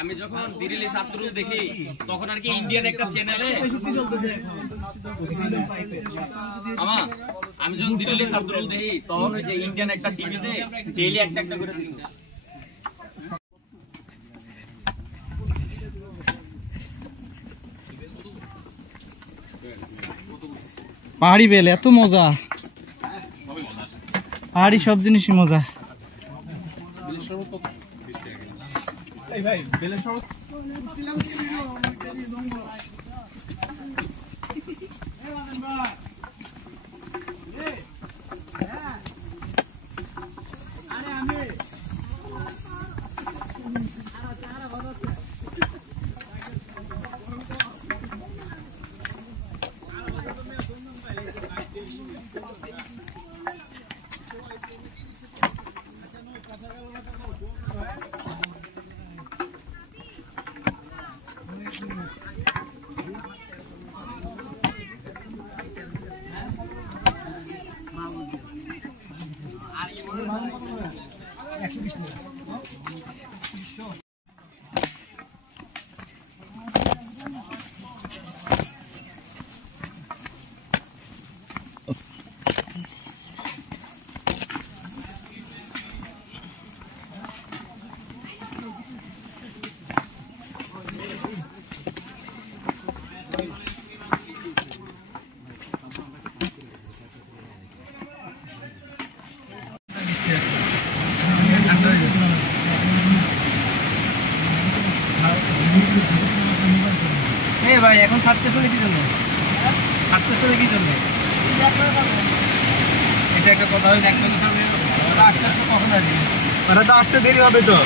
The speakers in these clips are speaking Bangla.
আমি যখন দিল্লি ছাত্রুল দেখি তখন আর কি ইন্ডিয়ান একটা চ্যানেলে আমি যখন দিল্লি ছাত্রুল দেখি তখন ওই যে ইন্ডিয়ান একটা টিভিতে ডেইলি একটা একটা করে দেখি। পাহাড়ি বেল এত মজা, পাহাড়ি সব জিনিসই মজা। ভাই এখন ছাড়তে চলে কি জন্য? ছাড়তে চলে কি জন্য? এটা একটা কথা হয়েছে, আসতে আসতে কখন আসবে? ওরা তো আসতে দেরি হবে, তো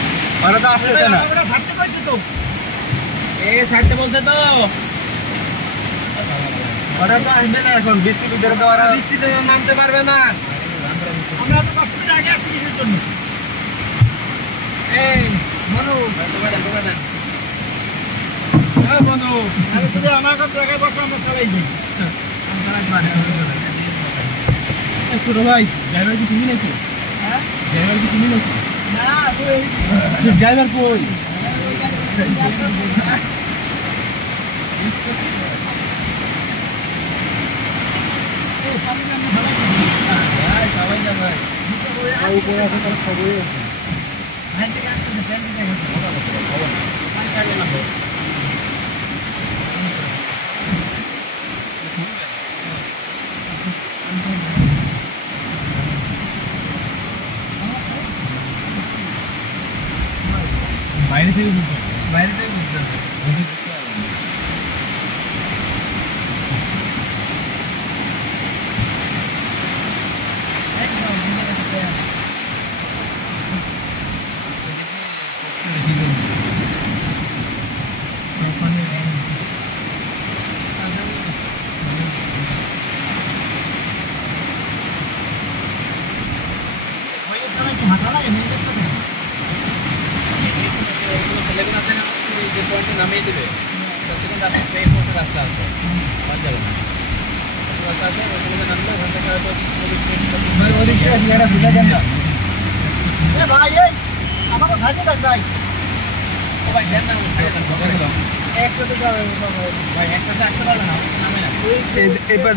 ওরা তো আসতে না, ছাড়তে পারছে তো, ছাড়তে বলছে তো, ওরা তো আসবে না এখন, বৃষ্টির ভিতরে তো ওরা বৃষ্টিতে নামতে পারবে না। আমরা তো 5 মিনিট আগে আসছি কিসের জন্য? এই মনু আমার জায়গায় বসে আমরা চালাই দিই। ছোট ভাই ড্রাইভার কি তুমি নাকি? ড্রাইভার কি তুমি নাকি? ড্রাইভার কই? সবাই না ভাই উপরে আছে, তারা সবাই বাইরে থেকে বুঝতে হবে। নামিয়ে দেবে রাস্তা আছে, এবার